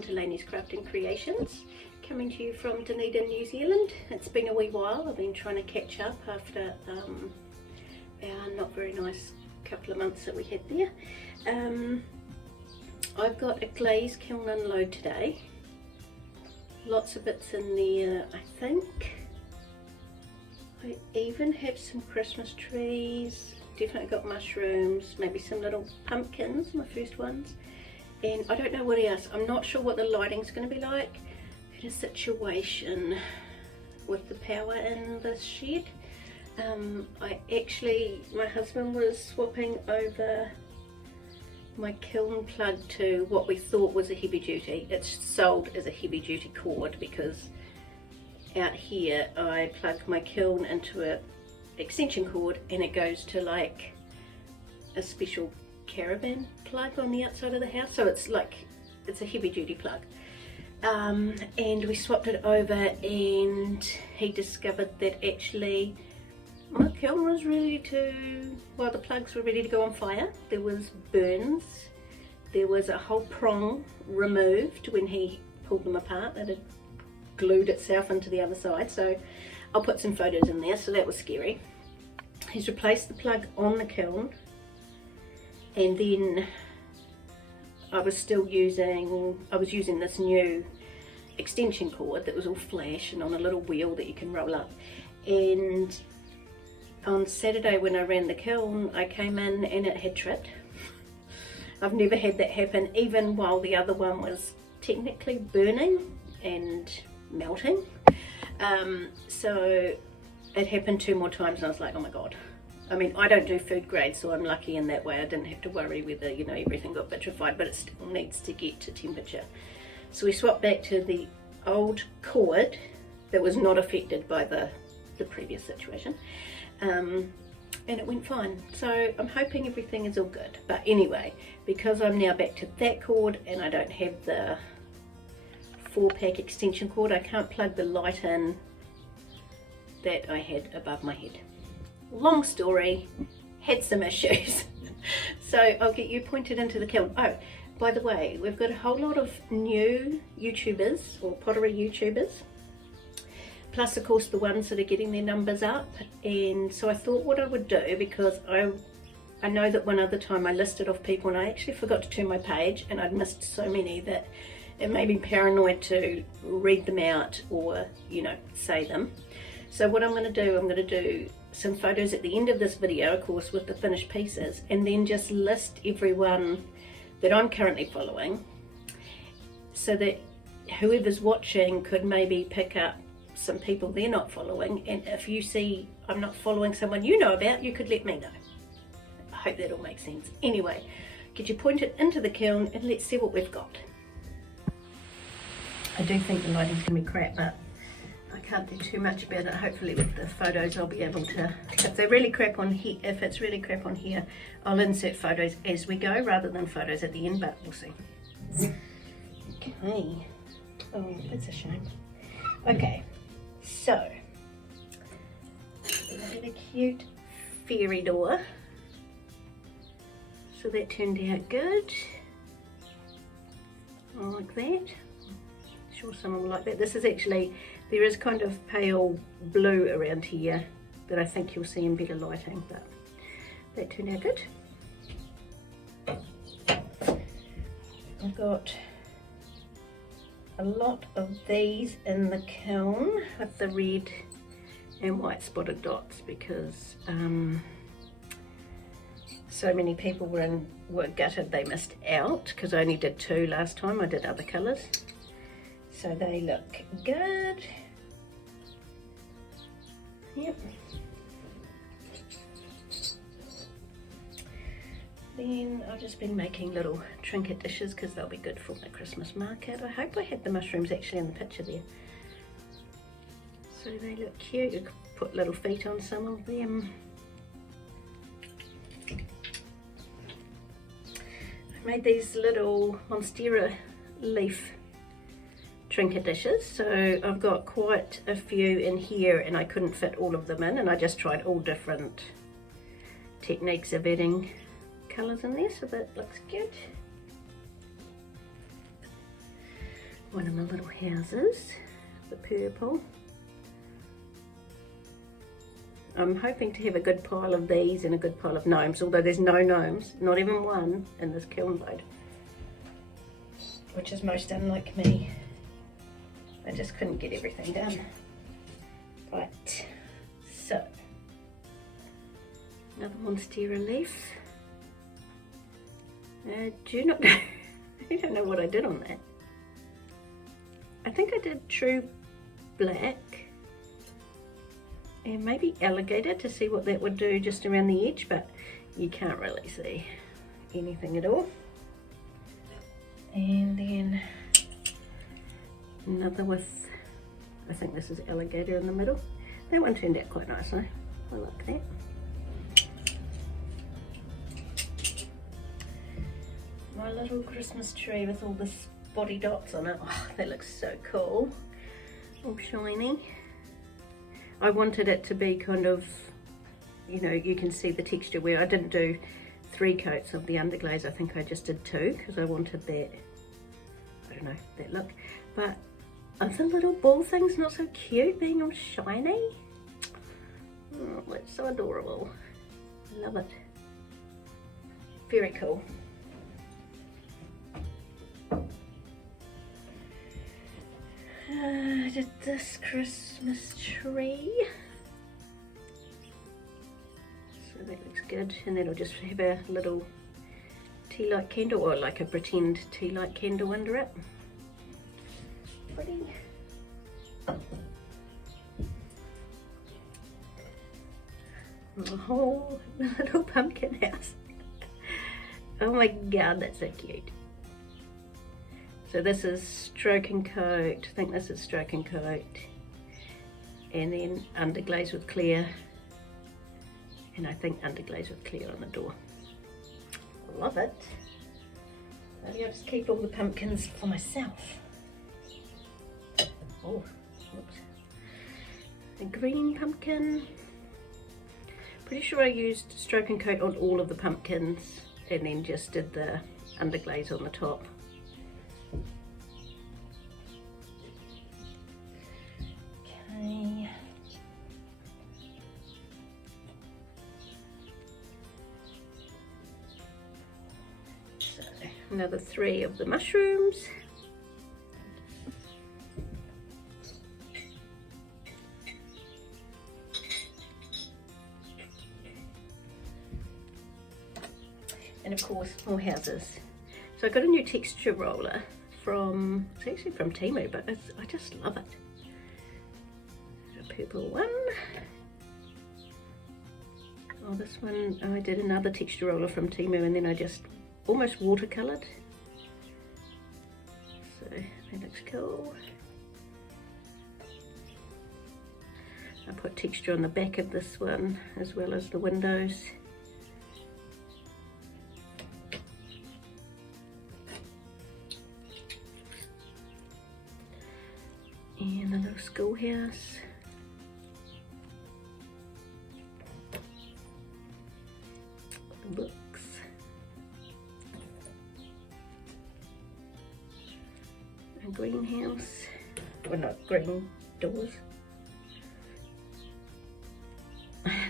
welcome to Lainey's Crafting Creations, coming to you from Dunedin, New Zealand. It's been a wee while. I've been trying to catch up after our not very nice couple of months that we had there. I've got a glaze kiln unload today. Lots of bits in there, I think. I even have some Christmas trees, definitely got mushrooms, maybe some little pumpkins, my first ones. And I don't know what else. I'm not sure what the lighting's going to be like. I've had a situation with the power in the shed. My husband was swapping over my kiln plug to what we thought was a heavy duty. It's sold as a heavy duty cord because out here I plug my kiln into a extension cord and it goes to like a special caravan plug on the outside of the house, so it's a heavy duty plug. And we swapped it over and he discovered that actually my kiln was ready to, well, the plugs were ready to go on fire. There was burns, there was a whole prong removed when he pulled them apart that had glued itself into the other side, so I'll put some photos in there. So that was scary. He's replaced the plug on the kiln, and then I was using this new extension cord that was all flash and on a little wheel that you can roll up. And on Saturday when I ran the kiln, I came in and it had tripped. I've never had that happen, even while the other one was technically burning and melting. So it happened 2 more times and I was like, oh my god. I mean, I don't do food grade, so I'm lucky in that way. I didn't have to worry whether, you know, everything got vitrified, but it still needs to get to temperature. So we swapped back to the old cord that was not affected by the previous situation. And it went fine. So I'm hoping everything is all good. But anyway, because I'm now back to that cord and I don't have the 4-pack extension cord, I can't plug the light in that I had above my head. Long story, had some issues. So I'll get you pointed into the kiln. Oh, by the way, we've got a whole lot of new YouTubers or pottery YouTubers, plus of course the ones that are getting their numbers up. And so I thought what I would do, because I know that one other time I listed off people and I actually forgot to turn my page and I'd missed so many that it made me paranoid to read them out or, you know, say them. So what I'm going to do some photos at the end of this video, of course, with the finished pieces, and then just list everyone that I'm currently following so that whoever's watching could maybe pick up some people they're not following. And if you see I'm not following someone you know about, you could let me know. I hope that all makes sense. Anyway, get you pointed into the kiln and let's see what we've got. I do think the lighting's going to be crap, but I can't do too much about it. Hopefully with the photos I'll be able to, if it's really crap on here, I'll insert photos as we go rather than photos at the end, but we'll see. Okay. Oh, that's a shame. Okay, so we had a cute fairy door. So that turned out good. I like that. Sure someone will like that. This is actually, there is kind of pale blue around here that I think you'll see in better lighting, but that turned out good. I've got a lot of these in the kiln with the red and white spotted dots because so many people were gutted they missed out because I only did 2 last time. I did other colours. So they look good. Yep. Then I've just been making little trinket dishes because they'll be good for my Christmas market. I hope I had the mushrooms actually in the picture there. So they look cute. You could put little feet on some of them. I made these little monstera leaf trinket dishes, so I've got quite a few in here and I couldn't fit all of them in, and I just tried all different techniques of adding colours in there, so that looks good. one of my little houses, the purple. I'm hoping to have a good pile of these and a good pile of gnomes, although there's no gnomes, not even one in this kiln load, which is most unlike me. I just couldn't get everything done. Right, so another Monstera leaf. I do not know, I don't know what I did on that. I think I did true black and maybe alligator to see what that would do just around the edge, but you can't really see anything at all. And then another with, I think this is alligator in the middle. That one turned out quite nicely. I like that. My little Christmas tree with all the spotty dots on it. Oh, that looks so cool. All shiny. I wanted it to be kind of, you know, you can see the texture where I didn't do 3 coats of the underglaze. I think I just did 2 because I wanted that, I don't know, that look. But the little ball thing's not so cute being all shiny. Oh, that's so adorable. I love it. Very cool. I did this Christmas tree. So that looks good. And then I'll just have a little tea light candle, or like a pretend tea light candle under it. Pretty. Oh, little pumpkin house. Oh my god, that's so cute. So this is stroke and coat. I think this is stroke and coat. And then underglaze with clear. And I think underglaze with clear on the door. Love it. Maybe I'll just keep all the pumpkins for myself. Oh, whoops. A green pumpkin. Pretty sure I used stroke and coat on all of the pumpkins and then just did the underglaze on the top. Okay. So another 3 of the mushrooms. And of course more houses. So I got a new texture roller from, it's actually from Temu, but I just love it. A purple one. Oh, this one, I did another texture roller from Temu and then I just almost watercoloured. So that looks cool. I put texture on the back of this one as well as the windows. And a little schoolhouse. Books. A greenhouse. Well, not green doors.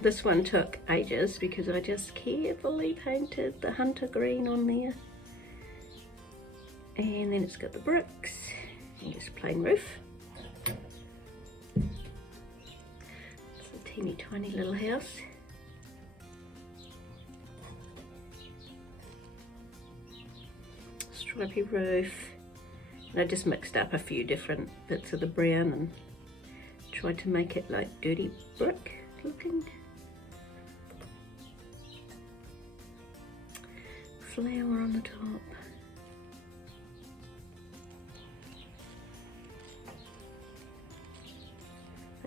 This one took ages because I just carefully painted the hunter green on there. And then it's got the bricks and just plain roof. Teeny tiny little house. Stripy roof. And I just mixed up a few different bits of the brown and tried to make it like dirty brick looking. Flower on the top.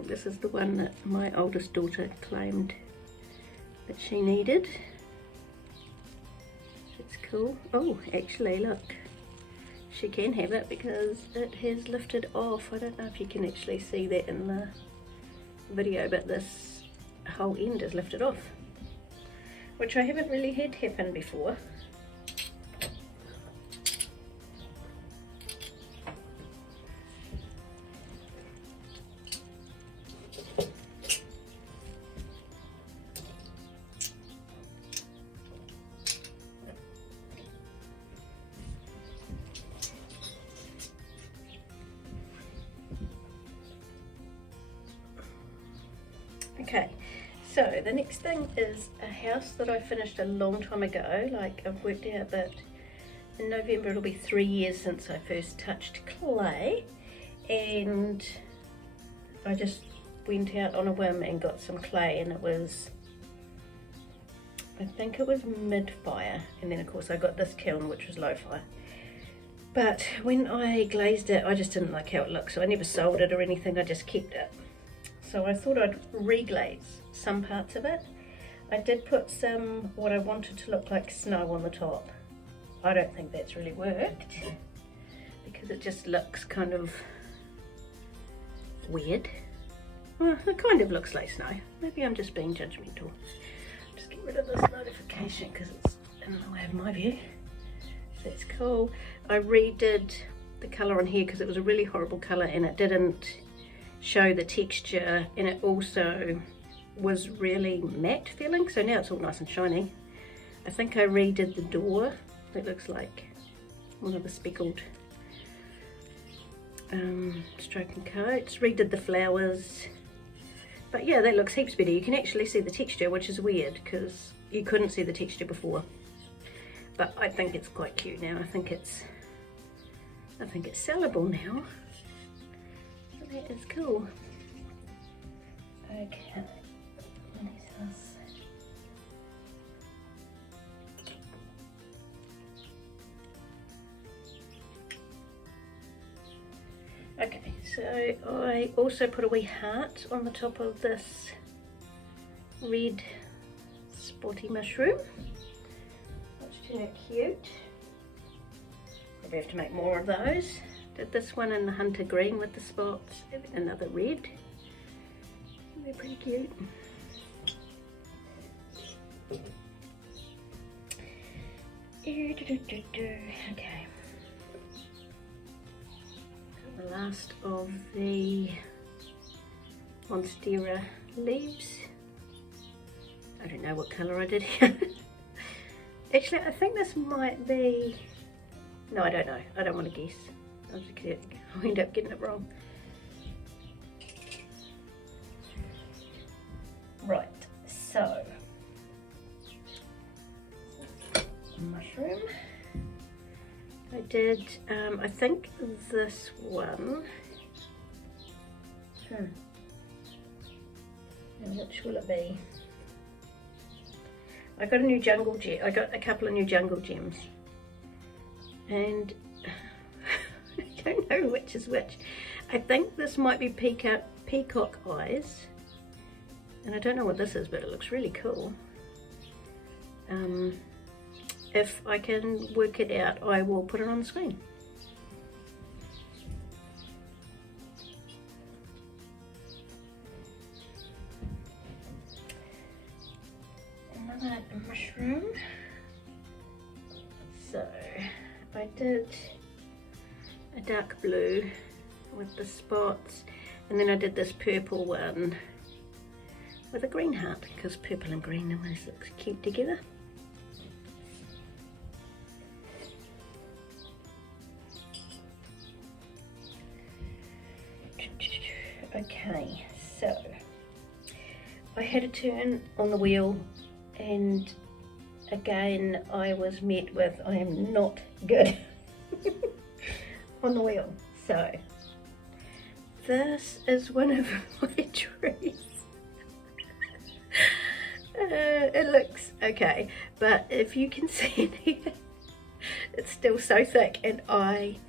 This is the one that my oldest daughter claimed that she needed. It's cool. Oh, actually look, she can have it because it has lifted off. I don't know if you can actually see that in the video, but this whole end is lifted off, which I haven't really had happen before. Okay, so the next thing is a house that I finished a long time ago. Like, I've worked out that in November it'll be 3 years since I first touched clay, and I just went out on a whim and got some clay, and it was, I think it was mid-fire, and then of course I got this kiln which was low fire. But when I glazed it, I just didn't like how it looked, so I never sold it or anything, I just kept it. So I thought I'd reglaze some parts of it. I did put some, what I wanted to look like snow on the top. I don't think that's really worked, because it just looks kind of weird. Well, it kind of looks like snow. Maybe I'm just being judgmental. Just get rid of this notification because it's in the way of my view. So that's cool. I redid the colour on here because it was a really horrible colour and it didn't show the texture, and it also was really matte feeling, so now it's all nice and shiny. I think I redid the door. That looks like one of the speckled stroke and coats. Redid the flowers. But yeah, that looks heaps better. You can actually see the texture, which is weird because you couldn't see the texture before. But I think it's quite cute now. I think it's sellable now. So that is cool. Okay. What is this? Okay, so I also put a wee heart on the top of this red spotty mushroom, which turned out cute. Probably have to make more of those. Did this one in the hunter green with the spots, another red. They're pretty cute. Okay. The last of the Monstera leaves. I don't know what colour I did here. Actually, I think this might be... No, I don't know. I don't want to guess. I'll end up getting it wrong. Right, so... mushroom. I did, I think this one, now which will it be? I got a new jungle gem, I got a couple of new jungle gems, and I don't know which is which. I think this might be peacock eyes, and I don't know what this is, but it looks really cool. If I can work it out, I will put it on the screen. Another mushroom. So I did a dark blue with the spots, and then I did this purple one with a green heart, because purple and green always looks cute together. Okay, so I had a turn on the wheel, and again I was met with I am not good on the wheel. So this is one of my trees. It looks okay, but if you can see in here, it's still so thick, and I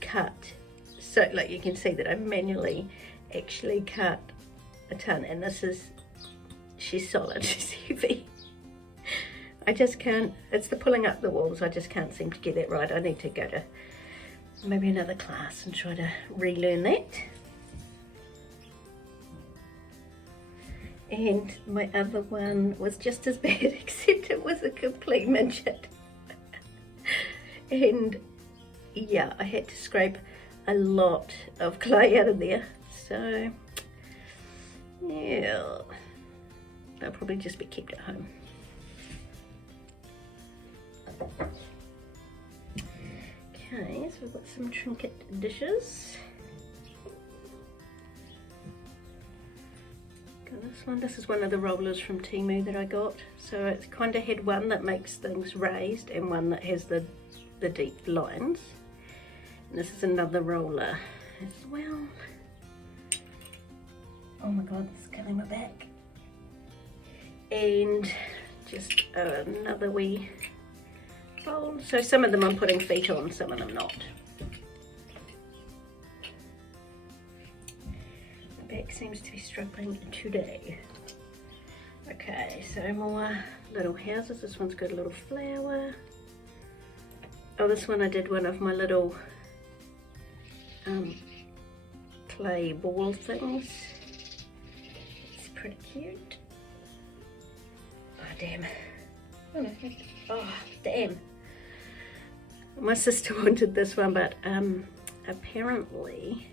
cut, so like you can see that I manually actually cut a ton, and this is, she's solid, she's heavy. I just can't, it's the pulling up the walls, I just can't seem to get that right. I need to go to maybe another class and try to relearn that. And my other one was just as bad, except it was a complete midget. And yeah, I had to scrape a lot of clay out of there. So yeah, they'll probably just be kept at home. Okay, so we've got some trinket dishes. Got a This is one of the rollers from Temu that I got. So it's kind of had one that makes things raised and one that has the deep lines. And this is another roller as well. Oh my god, this is cutting my back. And just another wee roll. So some of them I'm putting feet on, some of them not. My back seems to be struggling today. Okay, so more little houses. This one's got a little flower. Oh, this one I did one of my little clay ball things. It's pretty cute. Oh damn. Oh damn. My sister wanted this one, but apparently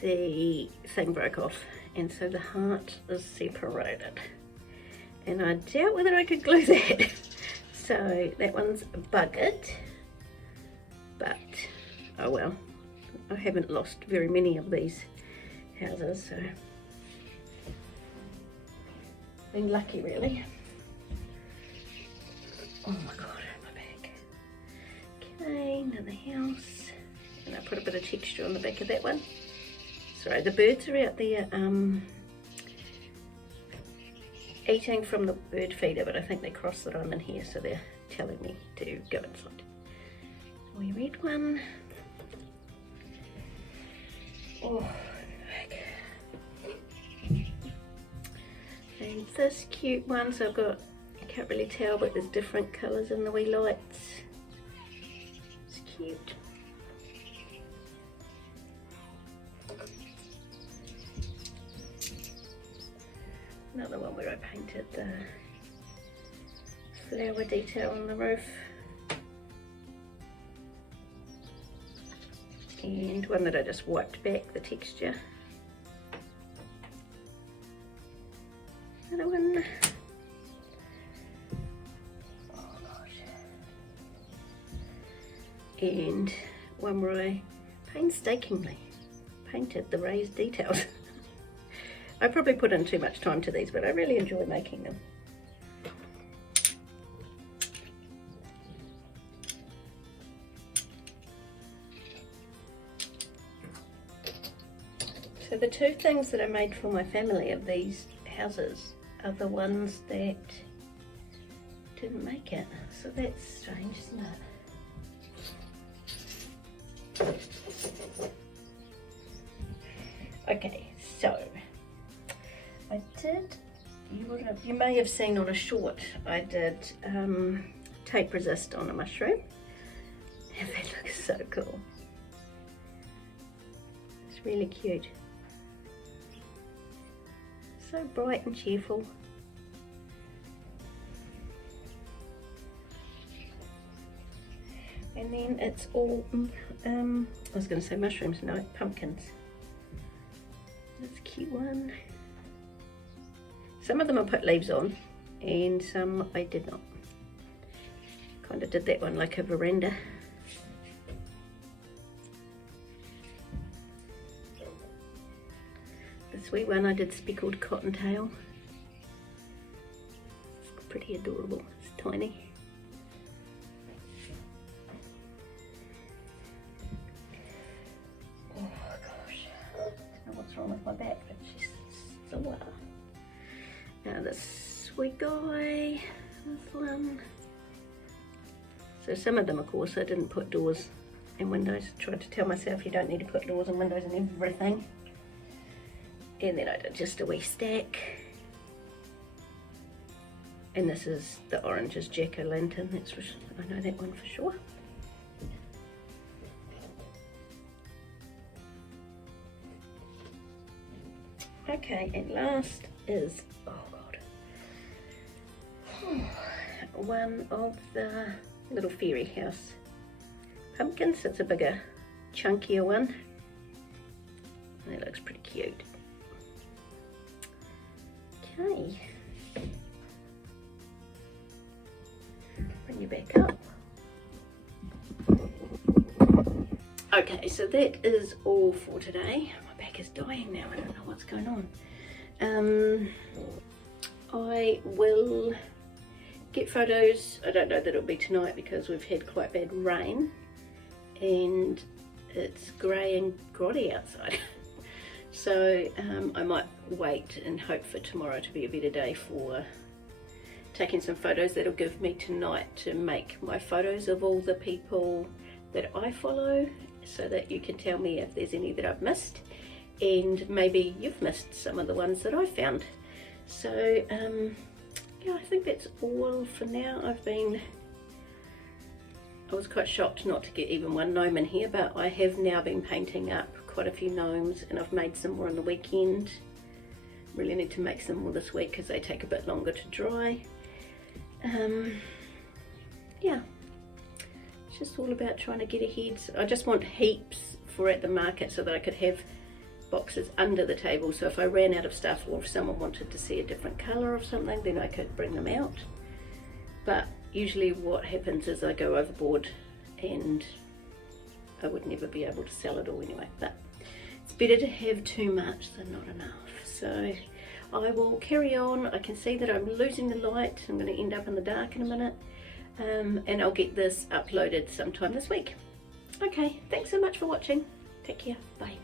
the thing broke off and so the heart is separated. And I doubt whether I could glue that. So that one's buggered. But oh well. I haven't lost very many of these houses, so been lucky really. Oh my god, my back. Okay, another house. And I put a bit of texture on the back of that one. Sorry, the birds are out there eating from the bird feeder, but I think they crossed that I'm in here, so they're telling me to go inside. We read one. Oh, and this cute one, so I've got, I can't really tell, but there's different colours in the wee lights. It's cute. Another one where I painted the flower detail on the roof. And one that I just wiped back the texture. Another one. Oh gosh. And one where I painstakingly painted the raised details. I probably put in too much time to these, but I really enjoy making them. So the two things that I made for my family of these houses are the ones that didn't make it. So that's strange, isn't it? Okay, so I did, you may have seen on a short, I did tape resist on a mushroom. And they look so cool. It's really cute. So bright and cheerful. And then it's all, I was going to say mushrooms, no, pumpkins. That's a cute one. Some of them I put leaves on and some I did not. Kind of did that one like a veranda. This wee one I did speckled cottontail. It's pretty adorable, it's tiny. Oh gosh, I don't know what's wrong with my back, but she's still well. Now this sweet guy, this one. So some of them, of course, I didn't put doors and windows. I tried to tell myself you don't need to put doors and windows and everything. And then I did just a wee stack. And this is the oranges jack-o'-lantern. That's for, I know that one for sure. Okay, and last is, oh god, one of the little fairy house pumpkins. It's a bigger, chunkier one. And it looks pretty cute. Okay, bring you back up. Okay, so that is all for today. My back is dying now, I don't know what's going on. I will get photos. I don't know that it'll be tonight because we've had quite bad rain and it's grey and grotty outside. So I might wait and hope for tomorrow to be a better day for taking some photos. That'll give me tonight to make my photos of all the people that I follow, so that you can tell me if there's any that I've missed, and maybe you've missed some of the ones that I found. So yeah, I think that's all for now. I was quite shocked not to get even one gnome in here, but I have now been painting up quite a few gnomes, and I've made some more on the weekend. Really need to make some more this week because they take a bit longer to dry. Yeah, it's just all about trying to get ahead. I just want heaps for at the market so that I could have boxes under the table, so if I ran out of stuff or if someone wanted to see a different colour or something, then I could bring them out. But usually what happens is I go overboard and I would never be able to sell it all anyway. But it's better to have too much than not enough. So I will carry on. I can see that I'm losing the light. I'm going to end up in the dark in a minute, and I'll get this uploaded sometime this week. Okay, thanks so much for watching. Take care. Bye.